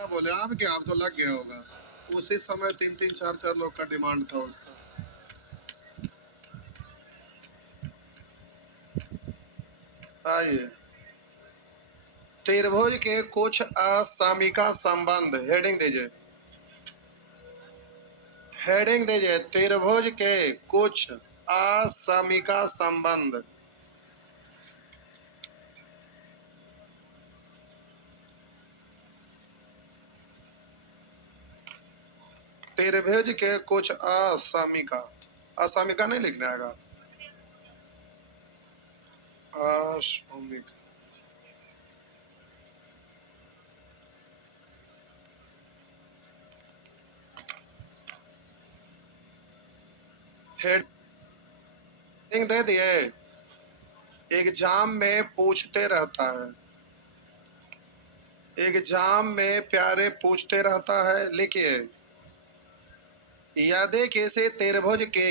बोले आप क्या, आप तो लग गया होगा। उसी समय 3-3 4-4 लोग का डिमांड था उसका। आइए, त्रिभुज के कुछ असामिका संबंध, हेडिंग दीजिए, हेडिंग दीजिए, त्रिभुज के कुछ असामिका संबंध। त्रिभुज के कुछ असामिका, असामिका नहीं लिखना है, असामिका। हेडिंग दे दिए, एग्जाम में पूछते रहता है, एग्जाम में प्यारे पूछते रहता है। लिखिए, यदि किसी त्रिभुज के,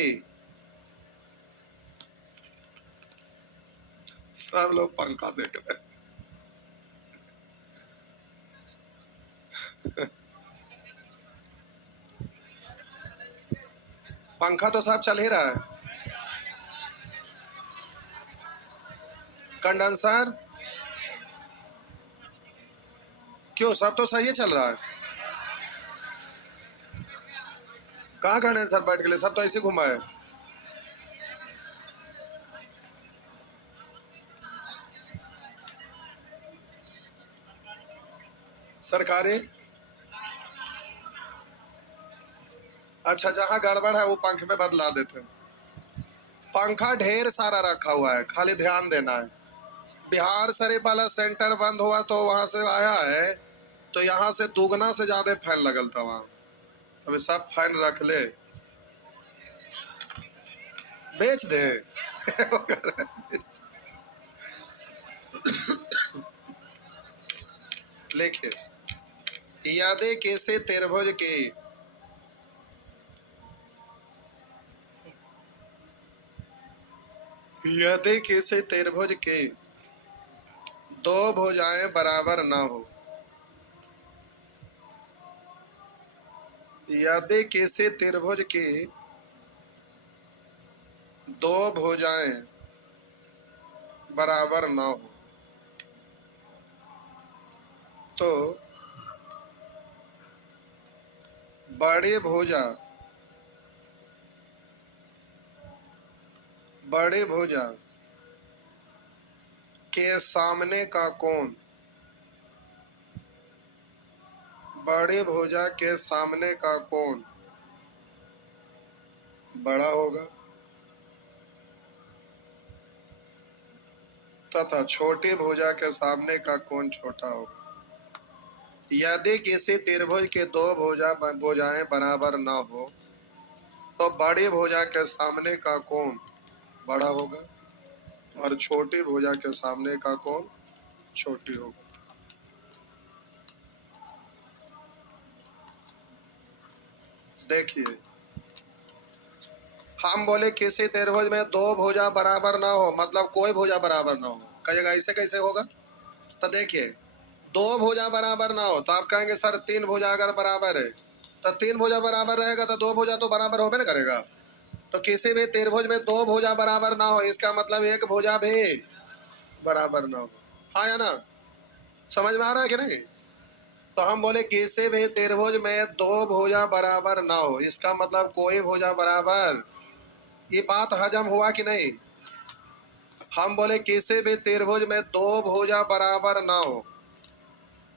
सब लोग पंखा देख रहे हैं। पंखा तो साहब चल ही रहा है। कंडेंसर क्यों, सब तो सही चल रहा है। कहाँ कंडेंसर बैठ के लिए, सब तो ऐसे घुमा है। सरकारी, अच्छा, जहाँ गड़बड़ है वो पंखे में बदला देते हैं। पंखा ढेर सारा रखा हुआ है, खाली ध्यान देना है। बिहार शरीफ वाला सेंटर बंद हुआ तो वहां से आया है, तो यहाँ से दुगना से ज्यादा फैन लगल था वहां। अभी सब फैन रख ले, बेच दे। लिखिए, यदि किसी त्रिभुज की, यदि किसी त्रिभुज की दो भुजाएं बराबर ना हो, यदि किसी त्रिभुज की दो भुजाएं बराबर ना हो, तो बड़ी भुजा, बड़ी भुजा के सामने का कोण, बड़ी भुजा के सामने का कोण बड़ा होगा तथा छोटी भुजा के सामने का कोण छोटा होगा। यदि किसी त्रिभुज के दो भुजाएं बराबर ना हो, तो बड़ी भुजा के सामने का कोण बड़ा होगा और छोटी भुजा के सामने का कोण छोटी होगा। देखिए, हम बोले किसी त्रिभुज में दो भुजा बराबर ना हो, मतलब कोई भुजा बराबर ना हो। कहिएगा ऐसे कैसे होगा? तो देखिए, दो भुजा बराबर ना हो तो आप कहेंगे सर तीन भुजा अगर बराबर है, तो तीन भुजा बराबर रहेगा तो दो भुजा तो बराबर होबे ना करेगा। तो किसी भी त्रिभुज में दो भुजा बराबर ना हो, इसका मतलब एक भुजा भी बराबर ना हो। हाँ या ना? समझ में आ रहा है कि नहीं? तो हम बोले किसी भी त्रिभुज में दो भुजा बराबर ना हो, इसका मतलब कोई भुजा बराबर, ये बात हजम हुआ कि नहीं? हम बोले किसी भी त्रिभुज में दो भुजा बराबर ना हो,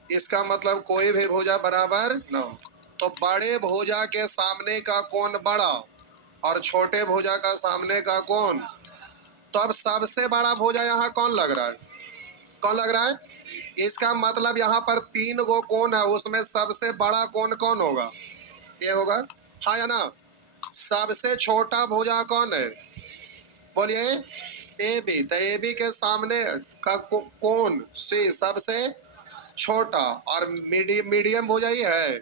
इसका मतलब कोई भी भुजा बराबर ना हो। तो बड़े भुजा के सामने का कोण बड़ा और छोटे भुजा का सामने का कोण, तो अब सबसे बड़ा भुजा यहाँ कौन लग रहा है? कौन लग रहा है? इसका मतलब यहाँ पर तीन गो कोण है, उसमें सबसे बड़ा कोण कौन होगा? ये होगा। हाँ या ना? सबसे छोटा भुजा कौन है? बोलिए, ए बी। तो ए बी के सामने का कोण सी सबसे छोटा, और मीडियम भुजा ही है,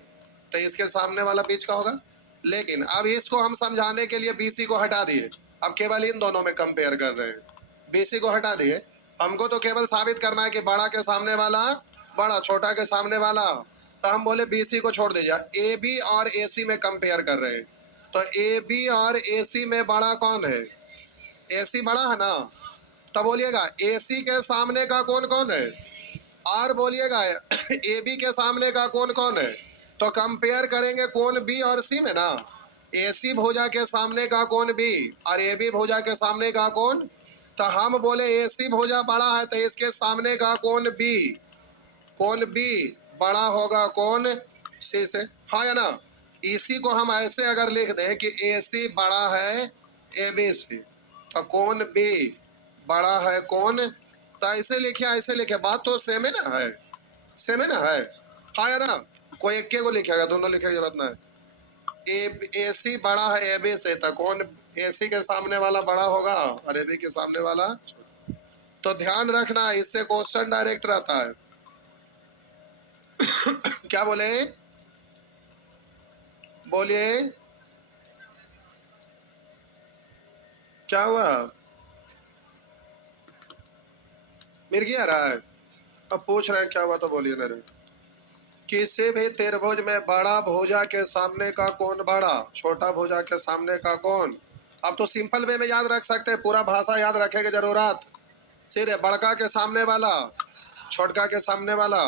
तो इसके सामने वाला बीच का होगा। लेकिन अब इसको हम समझाने के लिए बीसी को हटा दिए, अब केवल इन दोनों में कंपेयर कर रहे हैं। बीसी को हटा दिए, हमको तो केवल साबित करना है कि बड़ा के सामने वाला बड़ा, छोटा के सामने वाला तो हम बोले BC को छोड़ दीजिए, AB और AC में कंपेयर कर रहे हैं। तो AB और AC में बड़ा कौन है? AC बड़ा है ना। तब बोलिएगा AC के सामने का कौन कौन है? और बोलिएगा AB के सामने का कौन कौन है? तो कंपेयर करेंगे कौन B और C में ना। AC भुजा के सामने का कौन B और AB भुजा के सामने का कौन। तो हम बोले AC भुजा बड़ा है तो इसके सामने का कौन B, कौन B बड़ा होगा कौन C से, हाँ या ना। इसी को हम ऐसे अगर लिख दें कि AC बड़ा है AB से, तो कौन B बड़ा है कौन। तो ऐसे लिखे ऐसे लिखे, बात तो सेम है ना, है सेम है ना, है हाँ या ना। कोई एक को लिखेगा, दोनों लिखे की जरूरत ना है। AC बड़ा है AB से, तो कौन AC के सामने वाला बड़ा होगा और AB के सामने वाला। तो ध्यान रखना, इससे क्वेश्चन डायरेक्ट रहता है। क्या बोले, बोलिए क्या हुआ, मिर्गी आ रहा है। अब पूछ रहे हैं क्या हुआ, तो बोलिए मेरे। किसी भी त्रिभुज में बड़ा भुजा के सामने का कौन बड़ा, छोटा भुजा के सामने का कौन। अब तो सिंपल वे में याद रख सकते हैं, पूरा भाषा याद रखे की जरूरत। सीधे बड़का के सामने वाला, छोटका के सामने वाला।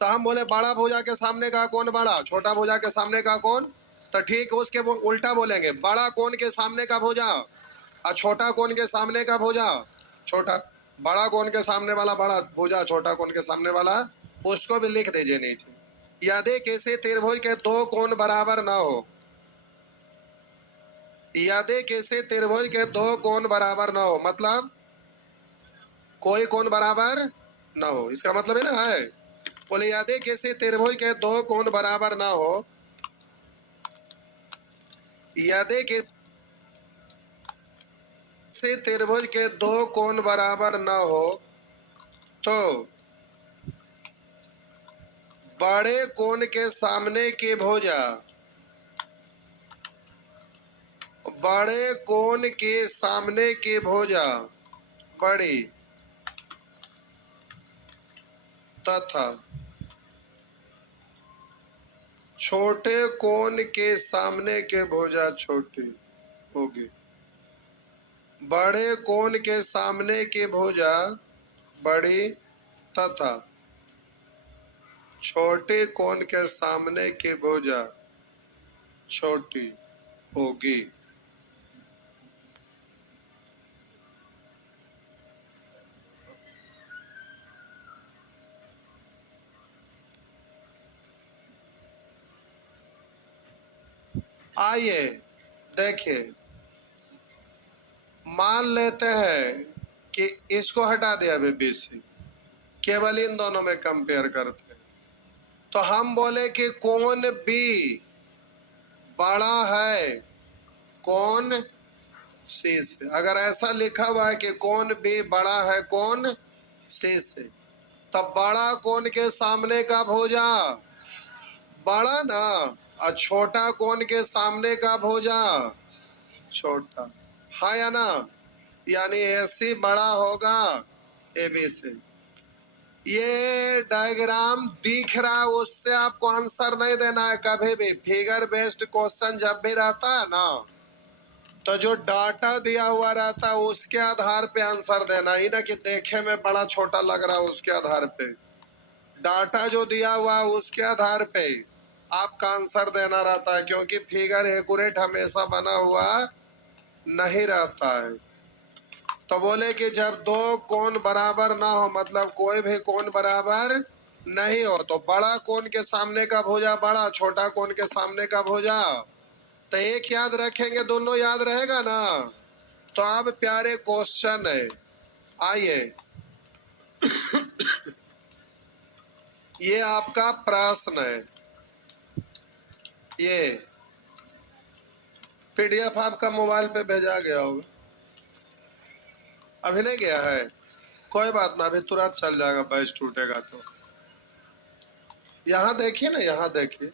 तो हम बोले बड़ा भुजा के सामने का कौन बड़ा, छोटा भुजा के सामने का कौन। तो ठीक उसके उल्टा बोलेंगे, बड़ा कौन के सामने का भुजा और छोटा कौन के सामने का भुजा छोटा। बड़ा कौन के सामने वाला बड़ा भुजा, छोटा कौन के सामने वाला, उसको भी लिख दीजिए नीचे। यदि किसी त्रिभुज के दो कोण बराबर ना हो, यदि किसी त्रिभुज के दो कोण बराबर ना हो, मतलब कोई कोण बराबर ना हो, इसका मतलब है ना, है बोले यदि किसी त्रिभुज के दो कोण बराबर ना हो, यदि किसी त्रिभुज के दो कोण बराबर ना हो, तो बड़े कोण के सामने की भुजा, बड़े कोण के सामने की भुजा बड़ी तथा छोटे कोण के सामने के भुजा छोटी होगी। बड़े कोण के सामने की भुजा बड़ी तथा छोटे कोण के सामने की भुजा छोटी होगी। आइए देखिए, मान लेते हैं कि इसको हटा दिया BC, केवल इन दोनों में कंपेयर करते हैं। तो हम बोले कि कोण B बड़ा है कौन C से। अगर ऐसा लिखा हुआ है कि कोण B बड़ा है कौन C से, तब बड़ा कोण के सामने का भुजा बड़ा ना और छोटा कोण के सामने का भुजा छोटा, हाँ या ना। यानी AC बड़ा होगा AB से। ये डायग्राम दिख रहा है, उससे आपको आंसर नहीं देना है कभी भी। फिगर बेस्ड क्वेश्चन जब भी रहता है ना, तो जो डाटा दिया हुआ रहता है उसके आधार पे आंसर देना, ही ना कि देखे में बड़ा छोटा लग रहा है उसके आधार पे। डाटा जो दिया हुआ है उसके आधार पे आपका आंसर देना रहता है, क्योंकि फिगर एक्यूरेट हमेशा बना हुआ नहीं रहता है। तो बोले कि जब दो कोण बराबर ना हो, मतलब कोई भी कोण बराबर नहीं हो, तो बड़ा कोण के सामने का भुजा बड़ा, छोटा कोण के सामने का भुजा। तो एक याद रखेंगे, दोनों याद रहेगा ना। तो अब प्यारे क्वेश्चन है, आइए ये आपका प्रश्न है। ये PDF आपका मोबाइल पे भेजा गया होगा, अभी नहीं गया है, कोई बात ना, अभी तुरंत चल जाएगा, बैच टूटेगा तो। यहाँ देखिए ना, यहाँ देखिए,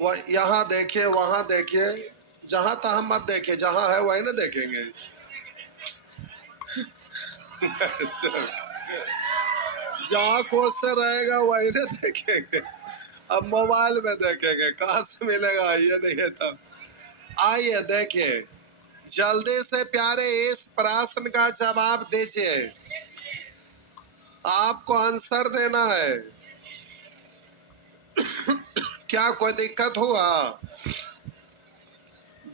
वह यहाँ देखिए, वहां देखिए, जहां तहां मत देखिए, जहां है वही ना देखेंगे। जहाँ क्वेश्चन रहेगा वही ना देखेंगे। अब मोबाइल में देखेंगे, कहाँ से मिलेगा ये नहीं है तब। आइए देखिए, जल्दी से प्यारे इस प्रश्न का जवाब दीजिए, आपको आंसर देना है। क्या कोई दिक्कत हुआ?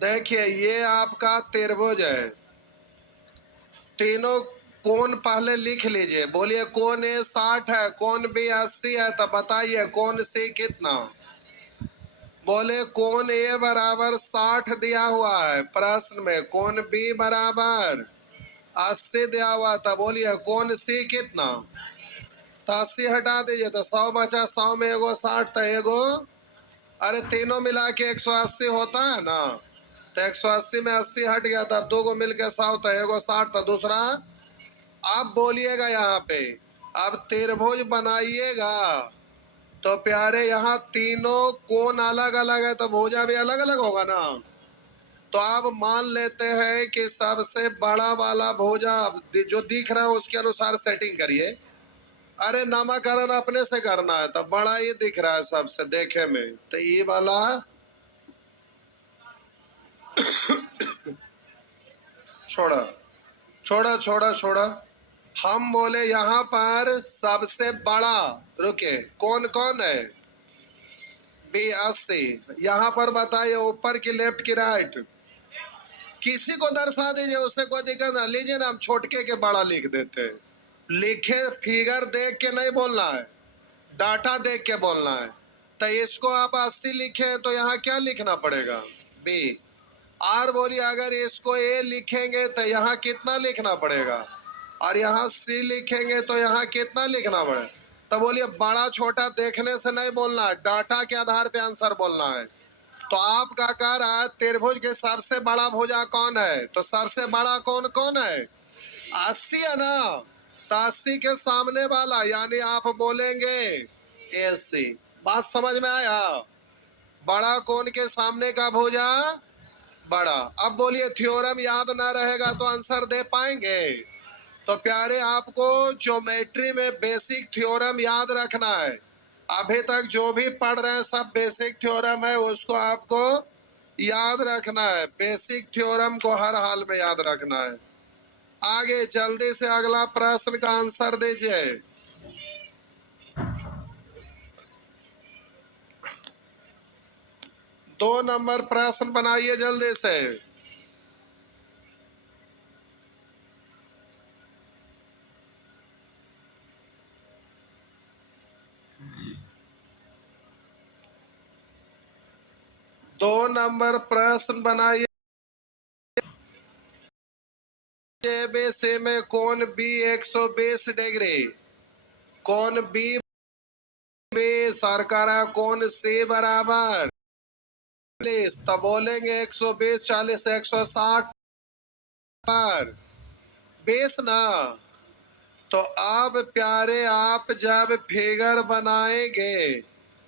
देखिए, ये आपका त्रिभुज है, तीनों कोण पहले लिख लीजिए। बोलिए, कोण ए 60 है, कोण बी 80 है, तो बताइए कोण सी कितना? बोले, कोण ए बराबर 60 दिया हुआ है प्रश्न में, कोण बी बराबर 80 दिया हुआ था। बोलिए कोण सी कितना? तो 80 हटा दीजिए तो 100 बचा, 100 में एगो 60 तो एगो, अरे तीनों मिला के 180 होता है ना। तो 180 में 80 हट गया था, दो को मिलके 100 तो एगो 60 तो दूसरा। आप बोलिएगा यहाँ पे, अब त्रिभुज बनाइएगा तो प्यारे यहाँ तीनों कोण अलग अलग है तो भुजा भी अलग अलग होगा ना। तो आप मान लेते हैं कि सबसे बड़ा वाला भुजा जो दिख रहा है उसके अनुसार सेटिंग करिए। अरे नामकरण अपने से करना है, तो बड़ा ये दिख रहा है सबसे देखे में, तो ये वाला छोड़ा छोड़ा छोड़ा छोड़ा। हम बोले यहाँ पर सबसे बड़ा, रुके, कौन कौन है? बी 80। यहाँ पर बताइए ऊपर की लेफ्ट की राइट, किसी को दर्शा दीजिए, उससे कोई दिक्कत ना। लीजिए ना, हम छोटके के बड़ा लिख देते हैं। लिखे, फिगर देख के नहीं बोलना है, डाटा देख के बोलना है। तो इसको आप 80 लिखे तो यहाँ क्या लिखना पड़ेगा? बी। आर बोलिए, अगर इसको ए लिखेंगे तो यहाँ कितना लिखना पड़ेगा? और यहाँ सी लिखेंगे तो यहाँ कितना लिखना पड़ेगा? तो बोलिए, बड़ा छोटा देखने से नहीं बोलना है, डाटा के आधार पे आंसर बोलना है। तो आपका कह रहा है त्रिभुज के सबसे बड़ा भुजा कौन है, तो सबसे बड़ा कौन कौन है? 80 है ना। तो 80 के सामने वाला, यानी आप बोलेंगे 80। बात समझ में आया? बड़ा कोण के सामने का भुजा बड़ा। अब बोलिए, थ्योरम याद ना रहेगा तो आंसर दे पाएंगे? तो प्यारे आपको ज्योमेट्री में बेसिक थ्योरम याद रखना है। अभी तक जो भी पढ़ रहे हैं सब बेसिक थ्योरम है, उसको आपको याद रखना है। बेसिक थ्योरम को हर हाल में याद रखना है। आगे जल्दी से अगला प्रश्न का आंसर दीजिए। दो नंबर प्रश्न बनाइए जल्दी से। दो नंबर प्रश्न बनाइए। एबीसी में कोण बी 120 डिग्री, कोण बी सरकारा कोण सी बराबर 40, तब बोलेंगे 120 40 160 पर 20 ना। तो अब प्यारे आप जब फिगर बनाएंगे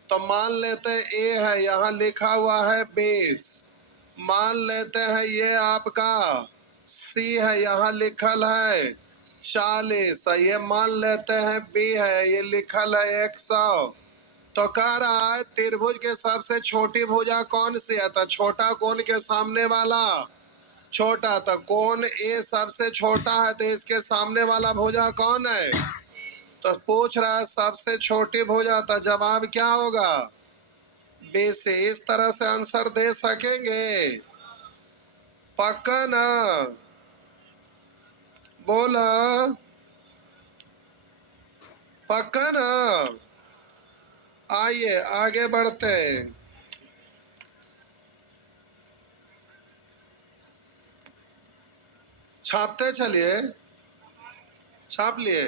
तो मान लेते हैं ए है, यहाँ लिखा हुआ है 20। मान लेते हैं ये आपका सी है, यहाँ लिखल है 40। ये मान लेते हैं बी है, ये लिखल है 100। तो कह रहा है त्रिभुज के सबसे छोटी भुजा कौन सी है? तो छोटा कोण के सामने वाला छोटा, तो कोण ए सबसे छोटा है, तो इसके सामने वाला भुजा कौन है? तो पूछ रहा है सबसे छोटी भुजा, तो जवाब क्या होगा? बी से। इस तरह से आंसर दे सकेंगे? पक्का ना? बोला पक्का ना? आइए आगे बढ़ते हैं। छापते चलिए, छाप लिए।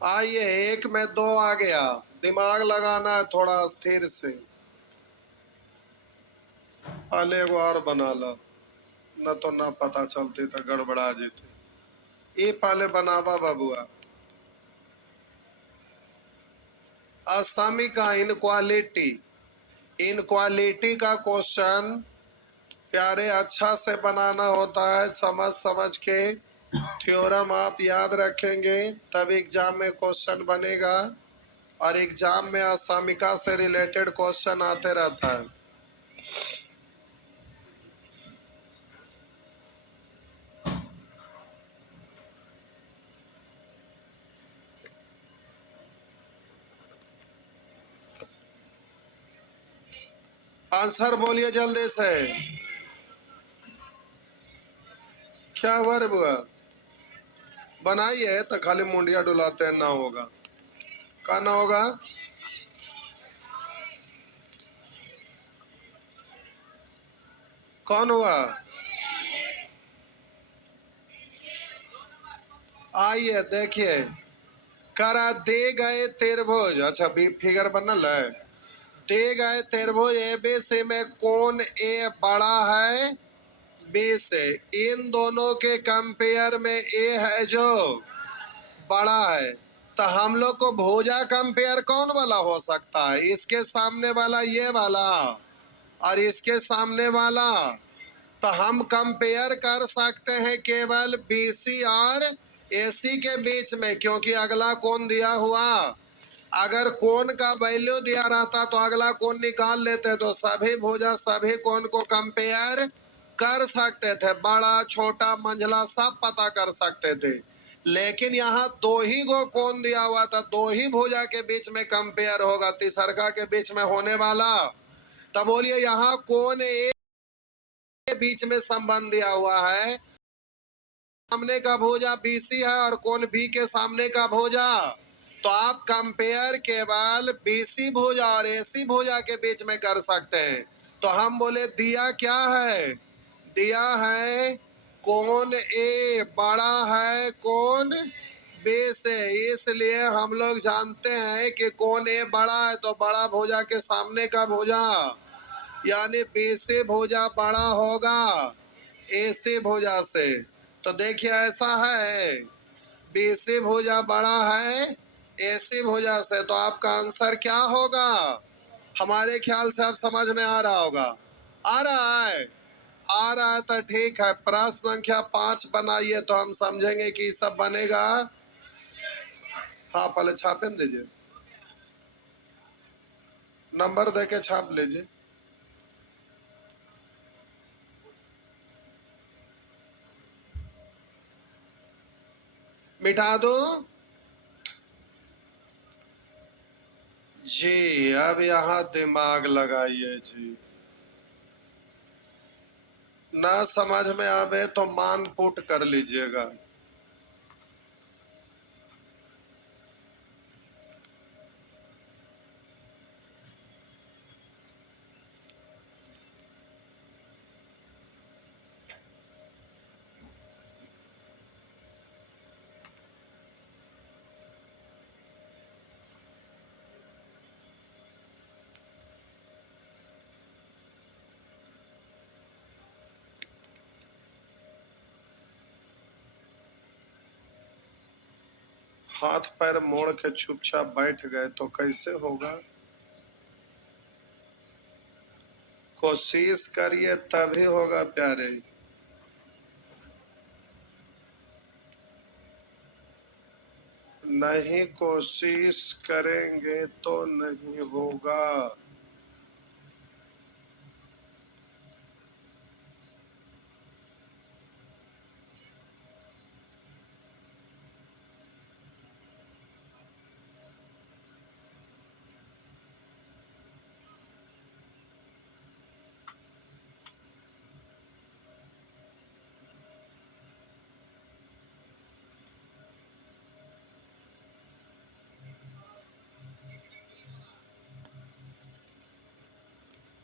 आइए, एक में दो आ गया, दिमाग लगाना है थोड़ा स्थिर से। पहले एगो और बना ला, न तो ना पता चलती तो गड़बड़ा जेती। ये पहले बनावा बाबुआ। आसामी का इनक्वालिटी, इनक्वालिटी का क्वेश्चन प्यारे अच्छा से बनाना होता है, समझ समझ के। थ्योरम आप याद रखेंगे तब एग्जाम में क्वेश्चन बनेगा, और एग्जाम में आसामिका से रिलेटेड क्वेश्चन आते रहता है। आंसर बोलिए जल्दी से। क्या हुआ रे बुआ? बनाइए तो खाली मुंडिया डुलाते ना होगा। का ना होगा? कौन हुआ? आइए देखिए, करा दे गए त्रिभुज। अच्छा बी फिगर बनल है। दे गए त्रिभुज ए बी सी में कौन ए बड़ा है बी से? इन दोनों के कंपेयर में ए है जो बड़ा है। तो हम लोग को भुजा कंपेयर कौन वाला हो सकता है? इसके सामने वाला ये वाला, और इसके सामने वाला। तो हम कंपेयर कर सकते हैं केवल बीसी और एसी के बीच में, क्योंकि अगला कोण दिया हुआ। अगर कोण का वैल्यू दिया रहता तो अगला कोण निकाल लेते, तो सभी भुजा सभी कोण को कंपेयर कर सकते थे, बड़ा छोटा मंझला सब पता कर सकते थे। लेकिन यहाँ दो ही गो कोण दिया हुआ था, दो ही भुजा के बीच में कंपेयर होगा, तीसरका के बीच में होने वाला। तब बोलिए यहाँ कोण ए के बीच में संबंध दिया हुआ है, सामने का भुजा बीसी है और कोण बी के सामने का भुजा। तो आप कंपेयर केवल बीसी भुजा और एसी भुजा के बीच में कर सकते हैं। तो हम बोले दिया क्या है? दिया है कोण ए बड़ा है कोण बी से, इसलिए हम लोग जानते हैं कि कोण ए बड़ा है तो बड़ा भुजा के सामने का भुजा, यानी बीसी भुजा बड़ा होगा एसी भुजा से। तो देखिए ऐसा है, बीसी भुजा बड़ा है एसी भुजा से, तो आपका आंसर क्या होगा? हमारे ख्याल से अब समझ में आ रहा होगा। आ रहा है? आ रहा है तो ठीक है। प्रश्न संख्या 5 बनाइए तो हम समझेंगे कि सब बनेगा। हाँ पहले छापे दीजिए, नंबर देके छाप लीजिए। मिटा दो जी। अब यहाँ दिमाग लगाइए जी। ना समझ में आवे तो मान पुट कर लीजिएगा। हाथ पैर मोड़ के चुपचाप बैठ गए तो कैसे होगा? कोशिश करिए तभी होगा प्यारे। नहीं कोशिश करेंगे तो नहीं होगा।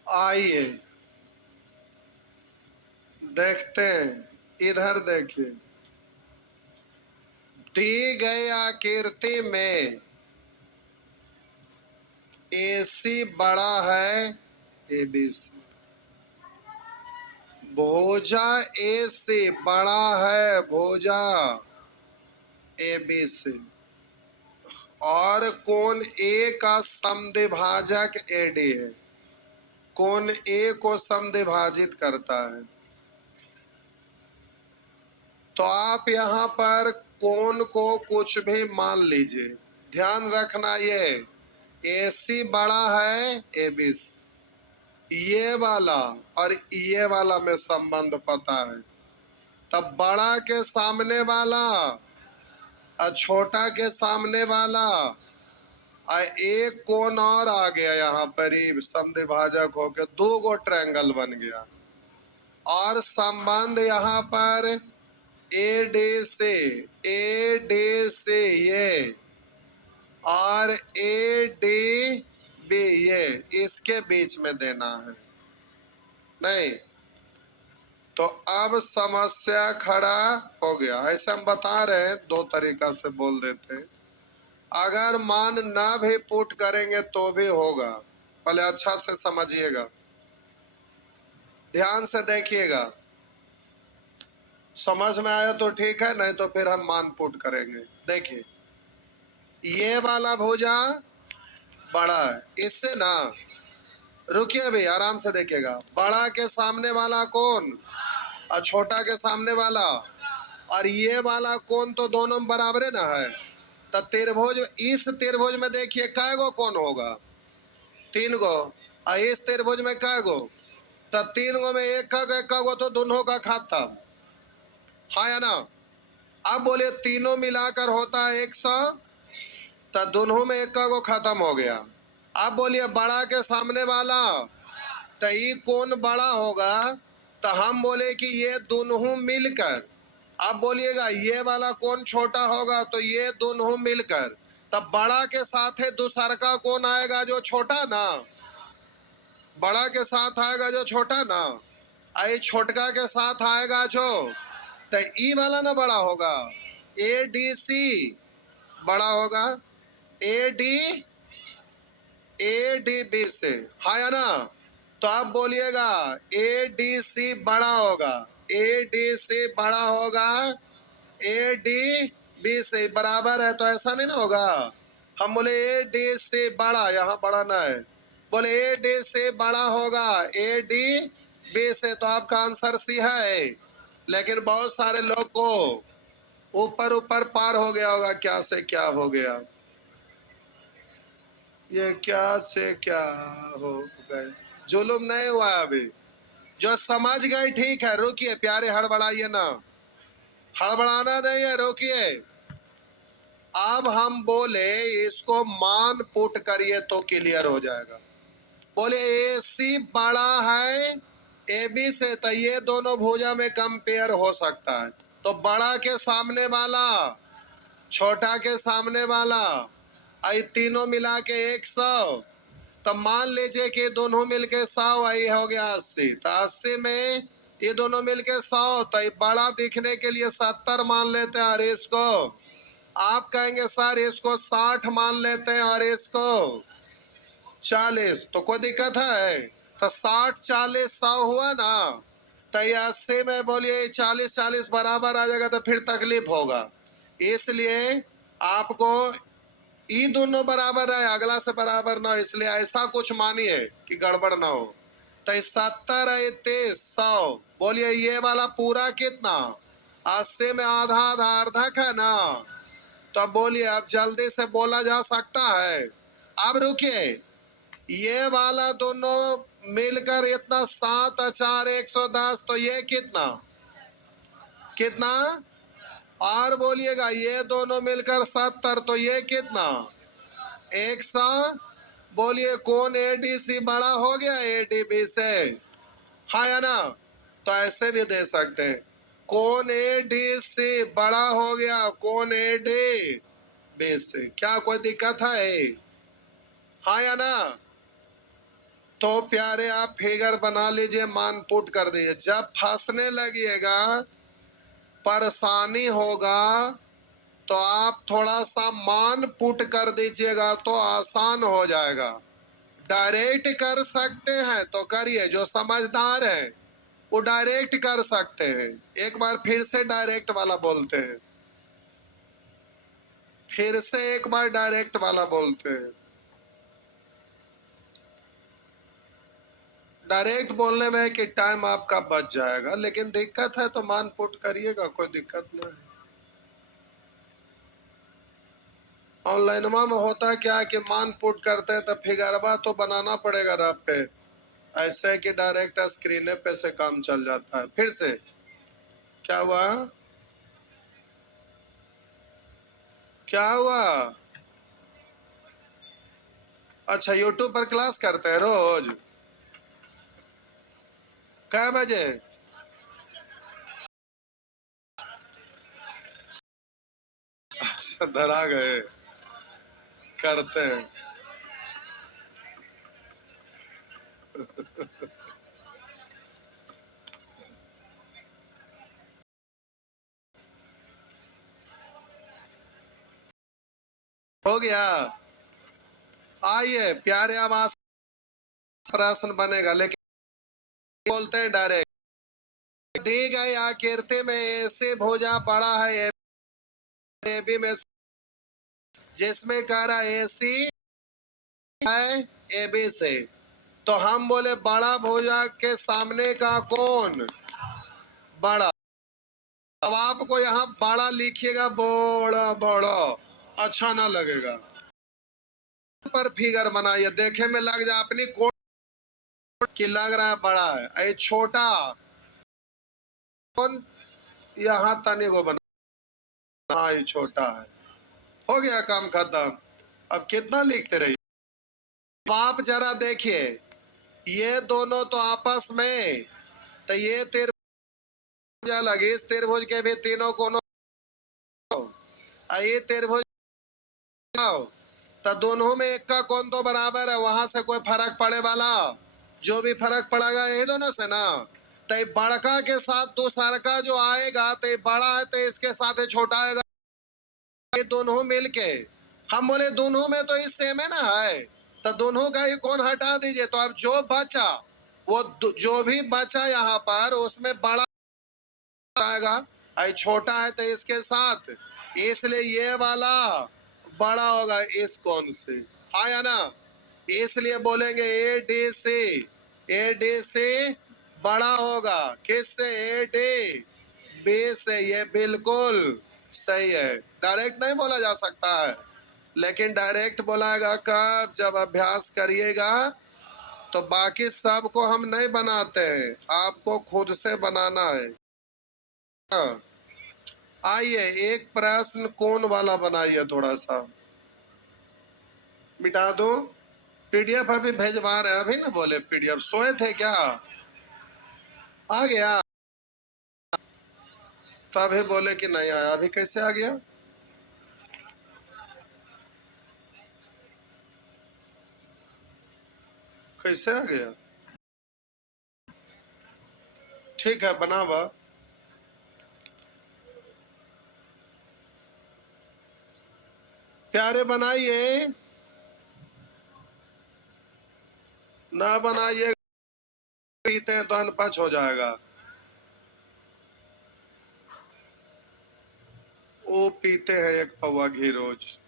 आइए देखते हैं, इधर देखिए। दी गई आकृति में एसी बड़ा है एबीसी, भुजा ए से बड़ा है भुजा एबीसी, और कोण ए का समद्विभाजक एडी है, कोण ए को समद्विभाजित करता है। तो आप यहाँ पर कोण को कुछ भी मान लीजिए। ध्यान रखना ये AC बड़ा है AB से, ये वाला और ये वाला में संबंध पता है, तब बड़ा के सामने वाला और छोटा के सामने वाला और एक कोण और आ गया यहाँ पर ही समद्विभाजक होकर 2 गो ट्रायंगल बन गया। और संबंध यहाँ पर AD से ये और ADB ये इसके बीच में देना है। नहीं तो अब समस्या खड़ा हो गया। ऐसे हम बता रहे हैं, 2 तरीका से बोल देते हैं। अगर मान ना भी पुट करेंगे तो भी होगा, पहले अच्छा से समझिएगा, ध्यान से देखिएगा। समझ में आया तो ठीक है, नहीं तो फिर हम मान पुट करेंगे। देखिए ये वाला भुजा बड़ा है, इससे ना, रुकिए भी आराम से देखिएगा, बड़ा के सामने वाला कौन और छोटा के सामने वाला, और ये वाला कौन तो दोनों बराबर ना है। तो त्रिभुज, इस त्रिभुज में देखिए कै गो कौन होगा, 3 गो, और इस त्रिभुज में कै गो, तो 3 गो में एक गो तो दोनों का खाता, हाँ या ना। अब बोले तीनों मिलाकर होता है 100, तो दोनों में एक गो खत्म हो गया। अब बोलिए बड़ा के सामने वाला, तो ये कौन बड़ा होगा, तो हम बोले कि ये दोनों मिलकर। अब बोलिएगा ये वाला कौन छोटा होगा, तो ये दोनों मिलकर, तब बड़ा के साथ है दूसरा का कौन आएगा जो छोटा ना, बड़ा के साथ आएगा जो छोटा ना, आई छोटका के साथ आएगा जो, तो ई वाला ना बड़ा होगा, ADC बड़ा होगा ADB से, हाँ या ना। तो आप बोलिएगा ADC बड़ा होगा, ADC बड़ा होगा ADB से, बराबर है तो ऐसा नहीं ना होगा। हम बोले ADC बड़ा, यहाँ बड़ा ना है, बोले ADC बड़ा होगा ADB से, तो आपका आंसर C है। लेकिन बहुत सारे लोग को ऊपर ऊपर पार हो गया होगा, क्या से क्या हो गया, ये क्या से क्या हो गए, जुलुम नहीं हुआ अभी, जो समझ गए ठीक है। रुकिए प्यारे, हड़बड़ाइए ना, हड़बड़ाना नहीं है, रुकिए। अब हम बोले इसको मान पुट करिए तो क्लियर हो जाएगा। बोले AC बड़ा है AB से, तो ये दोनों भुजा में कंपेयर हो सकता है, तो बड़ा के सामने वाला छोटा के सामने वाला, आई तीनों मिला के 100, तब मान लीजिए कि दोनों मिलके 100, आई हो गया 80, तो 80 में ये दोनों मिलके 100, तो बड़ा दिखने के लिए 70 मान लेते हैं, और इसको आप कहेंगे सर इसको 60 मान लेते हैं और इसको 40, तो कोई दिक्कत है। तो 60 40 100 हुआ ना, तो 80 में बोलिए 40 40 बराबर आ जाएगा, तो फिर तकलीफ होगा। इसलिए आपको ये दोनों बराबर है, अगला से बराबर ना हो, इसलिए ऐसा कुछ मानिए कि गड़बड़ ना हो। तो 70 है 23 100, बोलिए ये वाला पूरा कितना, 80 में आधा आधा अर्धक है ना, तो अब बोलिए, अब जल्दी से बोला जा सकता है। अब रुकिए, ये वाला दोनों मिलकर इतना 7 4 110, तो ये कितना कितना, और बोलिएगा ये दोनों मिलकर 70, तो ये कितना 100। बोलिए कौन ADC बड़ा हो गया ADB से, हाँ या ना। तो ऐसे भी दे सकते हैं, कौन ADC बड़ा हो गया कौन ADB से, क्या कोई दिक्कत है, हाँ या ना। तो प्यारे आप फिगर बना लीजिए, मान पुट कर दीजिए। जब फंसने लगिएगा, परेशानी होगा, तो आप थोड़ा सा मान पुट कर दीजिएगा तो आसान हो जाएगा। डायरेक्ट कर सकते हैं तो करिए, जो समझदार है वो डायरेक्ट कर सकते हैं। एक बार फिर से डायरेक्ट वाला बोलते हैं, फिर से एक बार डायरेक्ट वाला बोलते हैं। डायरेक्ट बोलने में है कि टाइम आपका बच जाएगा, लेकिन दिक्कत है तो मान पुट करिएगा, कोई दिक्कत नहीं है। ऑनलाइन में होता क्या है कि मान पुट करते हैं तो फिगरवा तो बनाना पड़ेगा रफ पे, ऐसे कि डायरेक्ट स्क्रीन पे से काम चल जाता है। फिर से क्या हुआ, क्या हुआ? अच्छा, यूट्यूब पर क्लास करते हैं रोज? कै बजे? अच्छा, धरा गए, करते हैं। हो गया। आइए प्यारे, आवाज प्रश्न बनेगा, लेकिन बोलते हैं डायरेक्ट। दी गई आकृति में ऐसे भुजा बड़ा है ए बी में, जिसमें कह रहा है सी है ए बी से, तो हम बोले बड़ा भुजा के सामने का कौन बड़ा? अब आपको यहाँ बड़ा लिखिएगा, बड़ा बड़ा अच्छा ना लगेगा। पर फिगर बनाइए, देखे में लग जाए अपनी कोट की लग रहा है बड़ा है, ऐ छोटा कौन यहाँ तनी को बना, हाँ ये छोटा है। हो गया काम खत्म। अब कितना लिखते रहिए। आप जरा देखिए, ये दोनों तो आपस में, तो ये त्रिभुज अलग, इस त्रिभुज के भी तीनों कोनों, ये त्रिभुज, तो दोनों में एक का कोण तो बराबर है, वहां से कोई फर्क पड़े वाला, जो भी फर्क पड़ेगा ये दोनों से ना। तो बड़का के साथ दूसरा का जो आएगा, तो बड़ा है तो इसके साथ छोटा आएगा, ये दोनों मिलके। हम बोले दोनों में तो इस सेम है ना है, तो दोनों का ही कोण हटा दीजिए, तो अब जो बचा वो जो भी बचा यहाँ पर उसमें बड़ा आएगा, आई छोटा है तो इसके साथ, इसलिए ये वाला बड़ा होगा इस कोण से, हाँ या ना? इसलिए बोलेंगे ए डी सी बड़ा होगा किससे? ए डी बी से। ये बिल्कुल सही है, डायरेक्ट नहीं बोला जा सकता है, लेकिन डायरेक्ट बोलाएगा कब? जब अभ्यास करिएगा, तो बाकी सब को हम नहीं बनाते हैं, आपको खुद से बनाना है। हाँ। आइए एक प्रश्न कोण वाला बनाइए, थोड़ा सा मिटा दो। पीडीएफ अभी भेजवा रहे हैं, अभी ना बोले पीडीएफ, सोए थे क्या? आ गया? तभी बोले कि नहीं आया, अभी कैसे आ गया? कैसे आ गया? ठीक है, बनावा। प्यारे बनाइए, ना बनाइए पीते हैं तो अनपच हो जाएगा। वो पीते हैं एक पौवा घी रोज।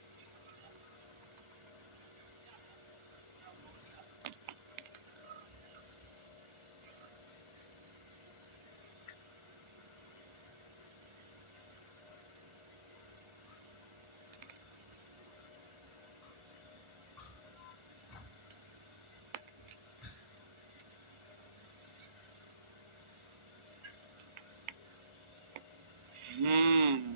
हम्म।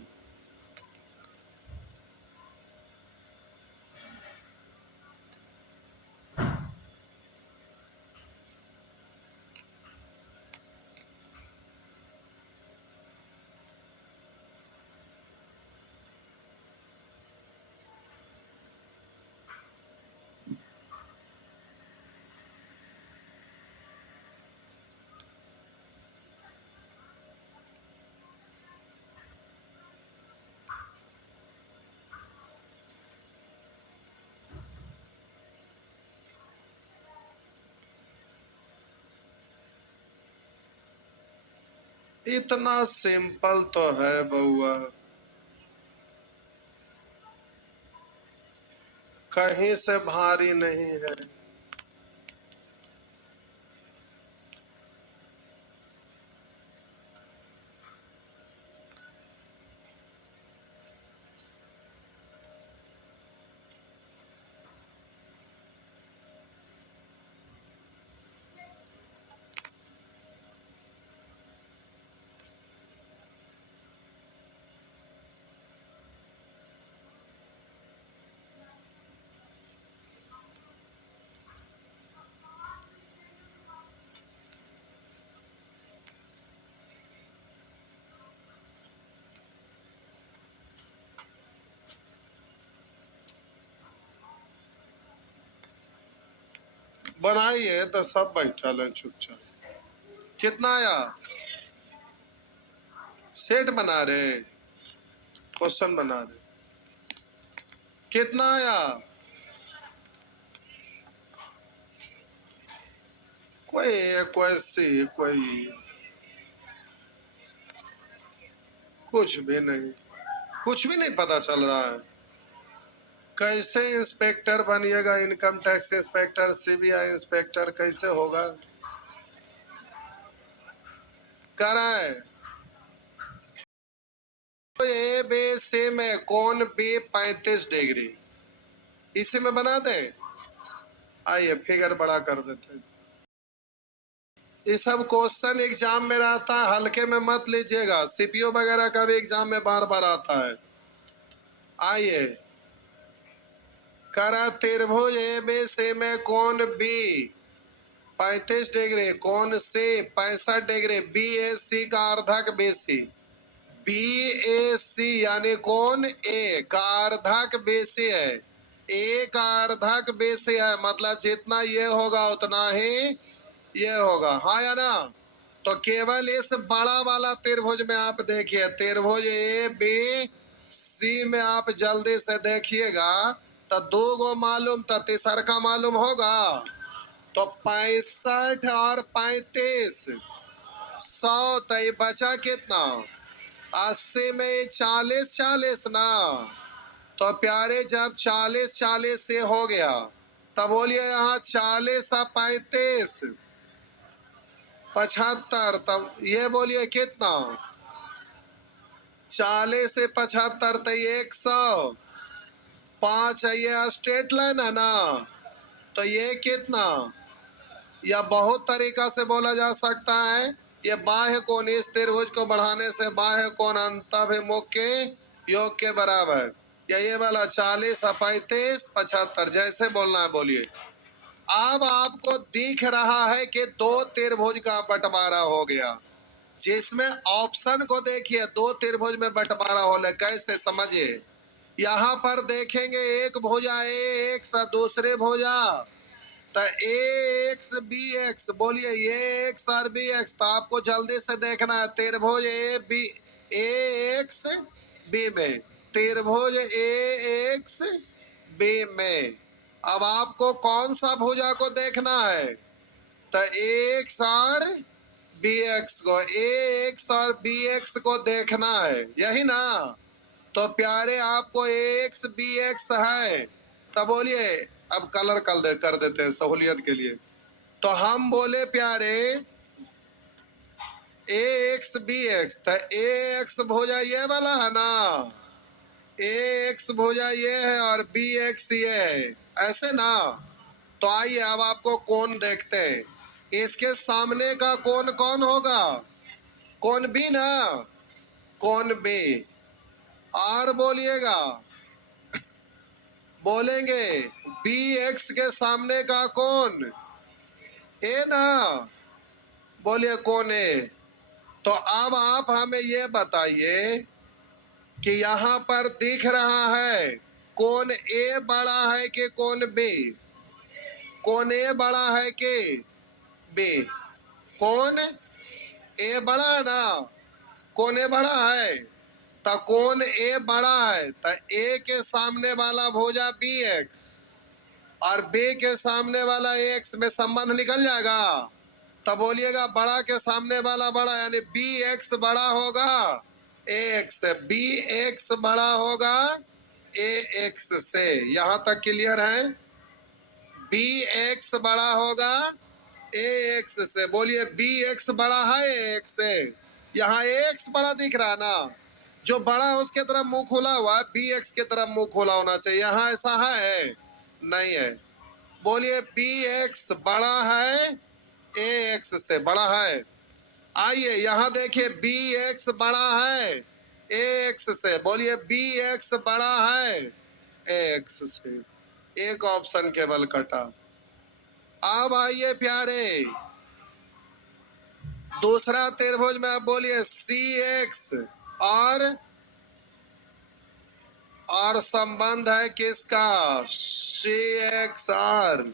इतना सिंपल तो है बउआ, कहीं से भारी नहीं है। बनाइए तो सब बैठल है चुपचाप। कितना आया? सेट बना रहे, क्वेश्चन बना रहे। कितना आया? कोई सी कोई कुछ भी नहीं, कुछ भी नहीं पता चल रहा है। कैसे इंस्पेक्टर बनिएगा? Income tax inspector, CBI inspector कैसे होगा? कराए तो ए बी सी में कौन बी 35 डिग्री, इसी में बना दें। आइए फिगर बड़ा कर देते हैं। ये सब क्वेश्चन एग्जाम में रहता है, हल्के में मत लीजिएगा। सीपीओ वगैरह का भी एग्जाम में बार बार आता है। आइए, करा त्रिभुज ए बी सी में कौन बी 35 डिग्री, कौन सी 65 डिग्री, बी ए सी का अर्धक बी सी, बी ए सी यानी कौन ए का अर्धक बी सी है, ए का अर्धक बी सी है, मतलब जितना ये होगा उतना ही ये होगा, हाँ या ना? तो केवल इस बड़ा वाला त्रिभुज में आप देखिए, त्रिभुज ए बी सी में आप जल्दी से देखिएगा तो दो गो मालूम तो तीसर का मालूम होगा। तो 65 और 35 100, तो ये बचा कितना? 80 में 40 40 ना। तो प्यारे जब 40 40 से हो गया तब बोलिए यहाँ 40 और 35 75, तब ये बोलिए कितना? 40 से 75 तो 105 है, ये स्ट्रेट लाइन है ना। तो ये कितना, या बहुत तरीका से बोला जा सकता है, ये बाह्य कोण, इस त्रिभुज को बढ़ाने से बाह्य कोण अंतःभिमुख के योग के बराबर, या ये वाला 40 35 75, जैसे बोलना है बोलिए। अब आपको दिख रहा है कि दो त्रिभुज का बंटवारा हो गया, जिसमें ऑप्शन को देखिए, दो त्रिभुज में बंटवारा हो ले, कैसे समझिए। यहाँ पर देखेंगे एक भुजा ए एक्स और दूसरे भुजा तो ए एक्स बी एक्स, बोलिए ये एक्स और बी एक्स, तो आपको जल्दी से देखना है त्रिभुज A B A X B में, त्रिभुज ए एक्स बी में। अब आपको कौन सा भुजा को देखना है? तो एक्स और बी एक्स को, ए एक्स और बी एक्स को देखना है, यही ना। तो प्यारे आपको एक्स बी एक्स है, तब बोलिए, अब कलर कर देते हैं सहूलियत के लिए। तो हम बोले प्यारे ए एक्स बी एक्स, तो ए एक्स भुजा ये वाला है ना, ए एक्स भुजा ये है और बी एक्स ये है, ऐसे ना। तो आइए अब आपको कौन देखते हैं, इसके सामने का कौन कौन होगा? कौन बी ना, कौन बी। और बोलिएगा, बोलेंगे बी एक्स के सामने का कौन? ए ना, बोलिए कौन है? तो अब आप हमें ये बताइए कि यहाँ पर दिख रहा है कौन ए बड़ा है कि कौन बी? कौन ए बड़ा है कि बी? कौन ए बड़ा है ना, कौन ए बड़ा है? तो कौन ए बड़ा है, तो ए के सामने वाला भुजा बी एक्स और बी के सामने वाला एक्स में संबंध निकल जाएगा। तब बोलिएगा बड़ा के सामने वाला बड़ा, यानी बी एक्स बड़ा होगा ए एक्स से, बी एक्स बड़ा होगा ए एक्स से। यहां तक क्लियर है? बी एक्स बड़ा होगा ए एक्स से, बोलिए बी एक्स बड़ा है ए एक्स से। यहाँ एक्स बड़ा दिख रहा है ना, जो बड़ा है उसके तरफ मुंह खोला हुआ है, बी एक्स के तरफ मुंह खोला होना चाहिए, यहाँ ऐसा है नहीं है। बोलिए बी एक्स बड़ा है ए एक्स से, बड़ा है। आइए यहाँ देखिए बी एक्स बड़ा है ए एक्स से, बोलिए बी एक्स बड़ा है ए एक्स से। एक ऑप्शन केवल कटा। अब आइए प्यारे दूसरा त्रिभुज में, आप बोलिए सी एक्स और संबंध है किसका? सी एक्स आर,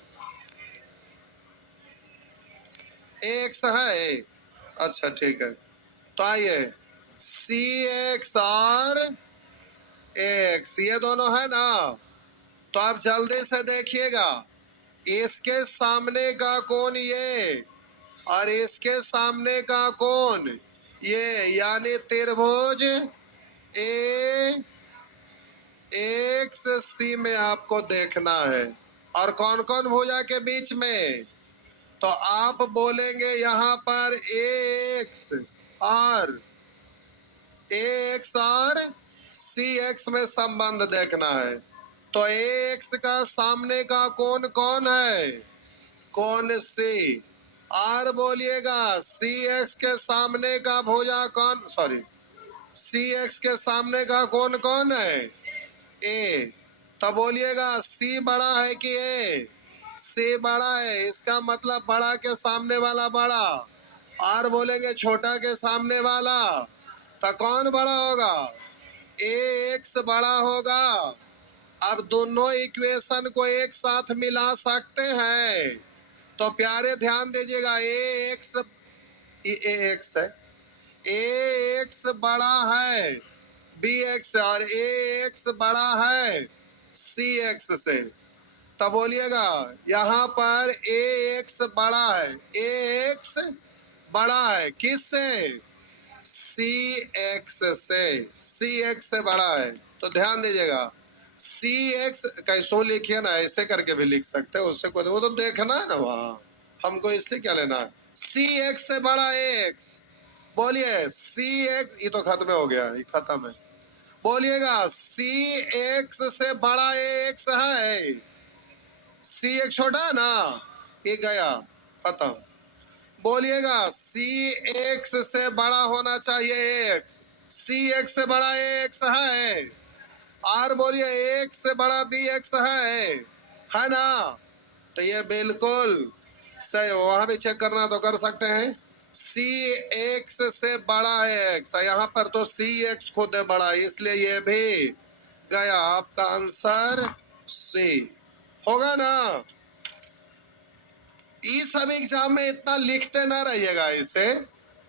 एक्स है। अच्छा ठीक है, तो आइए सी एक्स और एक्स ये दोनों है ना, तो आप जल्दी से देखिएगा, इसके सामने का कौन ये और इसके सामने का कौन ये, यानी त्रिभुज ए एक्स सी में आपको देखना है। और कौन कौन भुजा के बीच में, तो आप बोलेंगे यहां पर ए एक्स और सी एक्स में संबंध देखना है। तो ए एक्स का सामने का कौन कौन है, कौन सी। और बोलिएगा सी एक्स के सामने का भुजा कौन, सॉरी सी एक्स के सामने का कौन कौन है, ए। तब बोलिएगा सी बड़ा है कि ए, सी बड़ा है, इसका मतलब बड़ा के सामने वाला बड़ा। और बोलेंगे छोटा के सामने वाला, तो कौन बड़ा होगा, ए एक्स बड़ा होगा। अब दोनों इक्वेशन को एक साथ मिला सकते हैं, तो प्यारे ध्यान दीजिएगा, ए एक्स है, ए एक्स बड़ा है बी एक्स और ए एक्स बड़ा है सी एक्स से। तब बोलिएगा यहाँ पर ए एक्स बड़ा है, ए एक्स बड़ा है किससे, सी एक्स से, सी एक्स से बड़ा है। तो ध्यान दीजिएगा सी एक्स कैसो लिखिए ना, ऐसे करके भी लिख सकते हैं, उससे कोई वो तो देखना है ना वहां, हमको इससे क्या लेना है। सी एक्स से बड़ा एक्स, बोलिए सी एक्स, ये तो खत्म हो गया, ये खत्म है। बोलिएगा सी एक्स से बड़ा एक्स है, सी एक छोटा है ना, ये गया खत्म। बोलिएगा सी एक्स से बड़ा होना चाहिए एक्स, सी एक्स से बड़ा एक्स है। और बोलिए एक्स से बड़ा बी एक्स है ना, तो ये बिल्कुल सही, वहां भी चेक करना तो कर सकते हैं। सी एक्स से बड़ा है एक्स, यहाँ पर तो सी एक्स खुद है बड़ा, इसलिए ये भी गया, आपका आंसर सी होगा ना। इस सब एग्जाम में इतना लिखते ना रहिएगा, इसे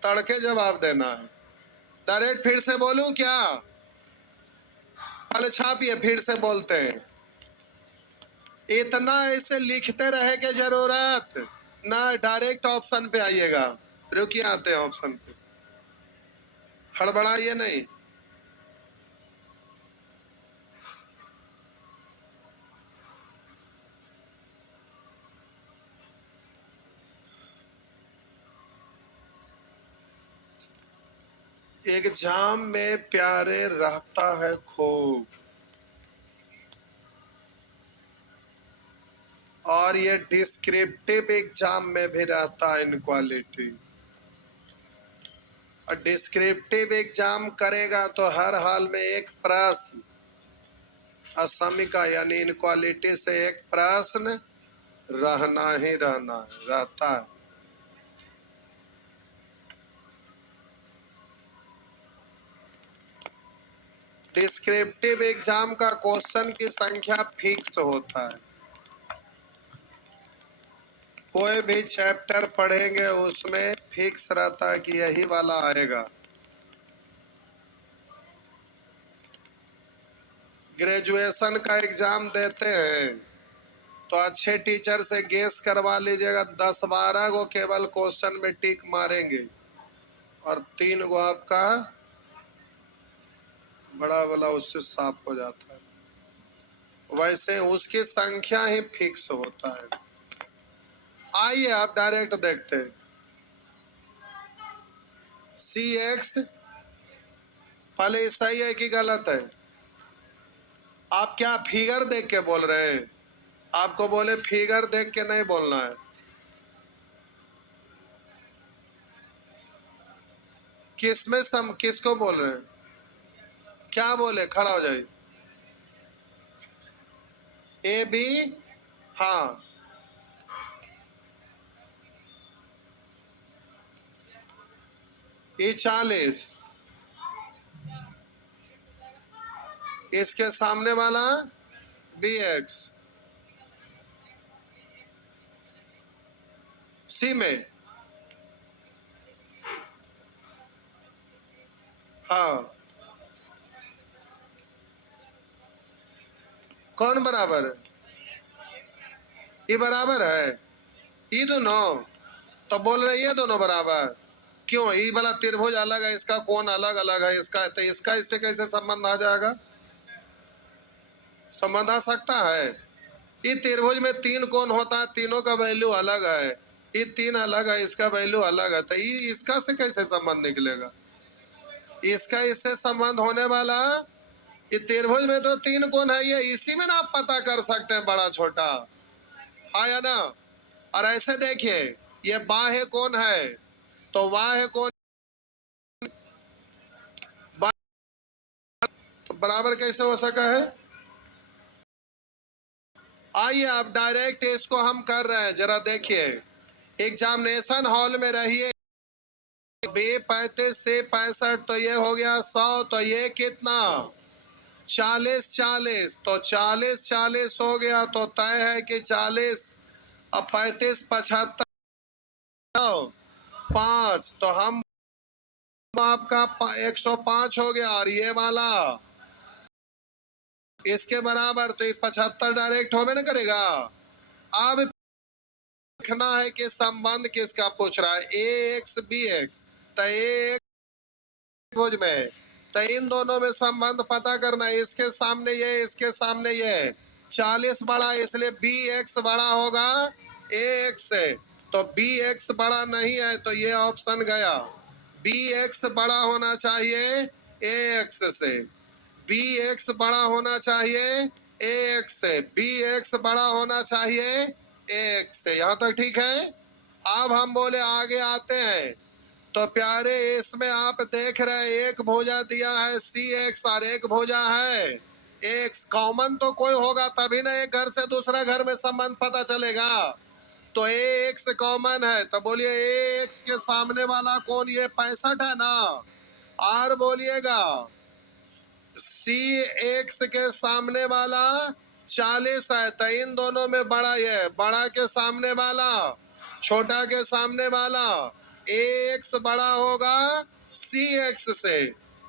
तड़के जवाब देना है। डायरेक्ट फिर से बोलूं क्या, पहले छापिए फिर से बोलते हैं। इतना ऐसे लिखते रहे के जरूरत ना, डायरेक्ट ऑप्शन पे आइएगा। रुकिए आते हैं ऑप्शन पे, हड़बड़ाइए नहीं। एग्जाम में प्यारे रहता है खूब, और ये डिस्क्रिप्टिव एग्जाम में भी रहता है इनक्वालिटी। और डिस्क्रिप्टिव एग्जाम करेगा तो हर हाल में एक प्रश्न असमी का, यानी इनक्वालिटी से एक प्रश्न रहना ही रहता है। डिस्क्रिप्टिव एग्जाम का क्वेश्चन की संख्या फिक्स होता है, कोई भी चैप्टर पढ़ेंगे उसमें फिक्स रहता है कि यही वाला आएगा। ग्रेजुएशन का एग्जाम देते हैं तो अच्छे टीचर से गेस करवा लीजिएगा, 10-12 को केवल क्वेश्चन में टिक मारेंगे और 3 को आपका बड़ा वाला उससे साफ हो जाता है। वैसे उसकी संख्या ही फिक्स होता है। आइए आप डायरेक्ट देखते हैं, सी एक्स पहले सही है कि गलत है, आप क्या फिगर देख के बोल रहे हैं, आपको बोले फिगर देख के नहीं बोलना है। किसमें किसको बोल रहे हैं, क्या बोले, खड़ा हो जाइए। ए बी, हाँ ये 40, इसके सामने वाला बी एक्स, सी में हाँ, कौन बराबर है? ये बराबर है, ये दोनों तो बोल रहे ये दोनों बराबर। क्यों? ये वाला त्रिभुज अलग है, इसका कोण अलग अलग है, इसका तो इसका इससे कैसे संबंध आ जाएगा? संबंध आ सकता है? ये त्रिभुज में तीन कोण होता है, तीनों का वैल्यू अलग है, ये तीन अलग है, इसका वैल्यू अलग है, तो ये इसका से कैसे संबंध निकलेगा? इसका इससे संबंध होने वाला, ये त्रिभुज में तो तीन कोण है, ये इसी में ना आप पता कर सकते हैं बड़ा छोटा, हाँ या ना? और ऐसे देखिए, ये बाह्य कोण है, तो बाह्य कोण बराबर कैसे हो सका है? आइए अब डायरेक्ट इसको हम कर रहे हैं, जरा देखिए। एग्जामिनेशन हॉल में रहिए, 35 से 65, तो ये हो गया 100, तो ये कितना 40 40, तो 40 40 हो गया, तो तय है कि 40, अब 35 75 5, तो हम आपका 105 हो गया, और ये वाला इसके बराबर, तो ये 75 डायरेक्ट होवे ना करेगा। अब देखना है कि संबंध किसका पूछ रहा है, ए एक्स बी एक्स, तो ए त्रिभुज में, तो इन दोनों में संबंध पता करना है। इसके सामने ये, इसके सामने ये, 40 बड़ा, इसलिए बी एक्स बड़ा होगा ए एक्स से, तो बी एक्स बड़ा नहीं है, तो ये ऑप्शन गया। बी एक्स बड़ा होना चाहिए ए एक्स से, बी एक्स बड़ा होना चाहिए ए एक्स से, बी एक्स बड़ा होना चाहिए ए एक्स से। यहां तक ठीक है? अब हम बोले आगे आते हैं, तो प्यारे इसमें आप देख रहे हैं एक भुजा दिया है सी एक्स, और एक भुजा है एक्स, कॉमन तो कोई होगा तभी ना एक घर से दूसरा घर में संबंध पता चलेगा। तो ए एक्स कॉमन है, तो बोलिए ए एक्स के सामने वाला कौन, ये 65 है ना, और बोलिएगा सी एक्स के सामने वाला 40 है, तो इन दोनों में बड़ा ये, बड़ा के सामने वाला छोटा के सामने वाला, ए एक्स बड़ा होगा सी एक्स से,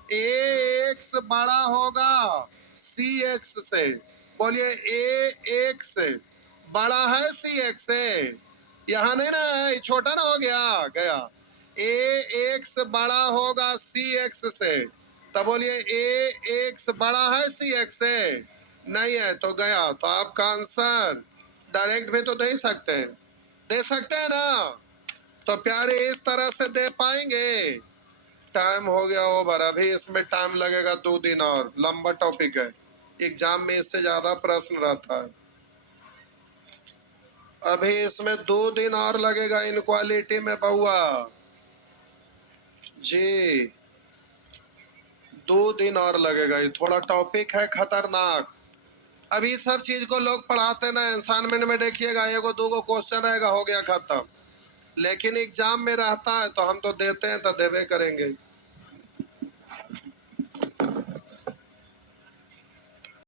ए एक्स बड़ा होगा सी एक्स से। बोलिए ए एक्स बड़ा है सी एक्स से, यहां नहीं ना, छोटा ना हो गया, गया ए एक्स बड़ा होगा सी एक्स से, तब बोलिए ए एक्स बड़ा है सी एक्स से, नहीं है तो गया। तो आपका आंसर डायरेक्ट भी तो दे सकते हैं, दे सकते हैं ना, तो प्यारे इस तरह से दे पाएंगे। टाइम हो गया ओवर, अभी इसमें टाइम लगेगा 2 दिन और, लंबा टॉपिक है, एग्जाम में इससे ज्यादा प्रश्न रहता है। अभी इसमें 2 दिन और लगेगा इनक्वालिटी में बउआ जी, 2 दिन और लगेगा, ये थोड़ा टॉपिक है खतरनाक। अभी सब चीज को लोग पढ़ाते ना, असाइनमेंट में देखिएगा एगो दूगो क्वेश्चन रहेगा, हो गया खत्म, लेकिन एग्जाम में रहता है तो हम तो देते हैं तो देवे करेंगे।